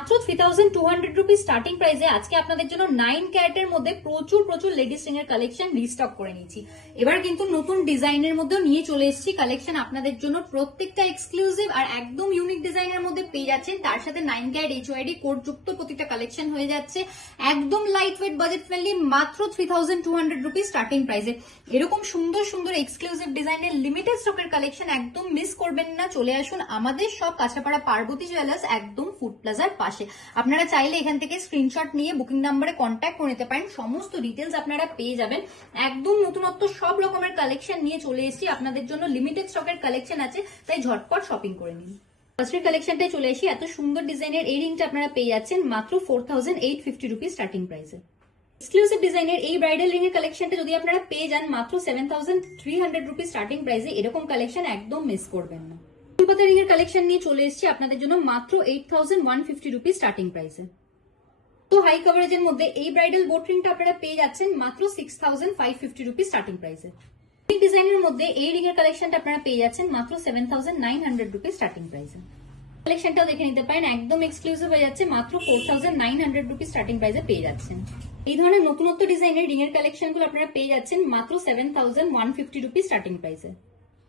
মাত্র 3200 rupees starting প্রাইসে আজকে আপনাদের জন্য 9 ক্যারেটের মধ্যে প্রচুর প্রচুর লেডিস রিং এর কালেকশন রিস্টক করে নিয়েছি। এবার কিন্তু নতুন ডিজাইনের মধ্যে নিয়ে চলে এসেছি কালেকশন আপনাদের জন্য, প্রত্যেকটা এক্সক্লুসিভ আর একদম ইউনিক ডিজাইনের মধ্যে পেয়ে যাচ্ছেন। তার সাথে 9 ক্যারেট এইচওআইডি কোড যুক্ত প্রত্যেকটা কালেকশন হয়ে যাচ্ছে একদম লাইট ওয়েট বাজেট ফ্রেন্ডলি, মাত্র 3200 রুপিস স্টার্টিং প্রাইসে। এরকম সুন্দর সুন্দর এক্সক্লুসিভ ডিজাইনের লিমিটেড স্টকের কালেকশন একদম মিস করবেন না। চলে আসুন আমাদের সব কাঁচরাপাড়া পার্বতী জুয়েলার্স একদম ফুড প্লাজার পাশে। আপনারা চাইলে এখান থেকে স্ক্রিনশট নিয়ে বুকিং নাম্বারে কন্ট্যাক্ট করে নিতে পারেন, সমস্ত ডিটেলস আপনারা পেয়ে যাবেন। একদম নতুনত্ব সব রকমের কালেকশন নিয়ে চলে এসেছি আপনাদের জন্য, লিমিটেড স্টকের কালেকশন আছে, তাই ঝটপট শপিং করে নিন। ফার্স্টের কালেকশনটাই চলে আসি। এত সুন্দর ডিজাইনের এই রিংটা আপনারা পেয়ে যাচ্ছেন মাত্র 4850 রুপিস স্টার্টিং প্রাইসে। এক্সক্লুসিভ ডিজাইনের এই ব্রাইডাল রিং এর কালেকশনটা যদি আপনারা পেয়ে যান মাত্র 7300 রুপিস স্টার্টিং প্রাইসে, এরকম কালেকশন একদম মিস করবেন না। ফুলপাতা রিং এর কালেকশন নিয়ে চলে এসেছি আপনাদের জন্য মাত্র 8150 রুপিস স্টার্টিং প্রাইসে। তো হাই কভারেজের মধ্যে এই ব্রাইডাল বোট রিংটা আপনারা পেয়ে যাচ্ছেন মাত্র 6550 রুপিস স্টার্টিং প্রাইসে। এই ডিজাইনের মধ্যে এই রিং এর কালেকশনটা আপনারা পেয়ে যাচ্ছেন মাত্র 7900 রুপিস স্টার্টিং প্রাইসে। কালেকশনটাও দেখে নিতে পারেন, একদম এক্সক্লুসিভ হয়ে যাচ্ছে মাত্র 4900 রুপিস স্টার্টিং প্রাইসে পেয়ে যাচ্ছেন। এই ধরনের নতুনত্ব ডিজাইনের রিং এর কালেকশন গুলো আপনারা পেয়ে যাচ্ছেন মাত্র 7150 রুপিস স্টার্টিং প্রাইসে।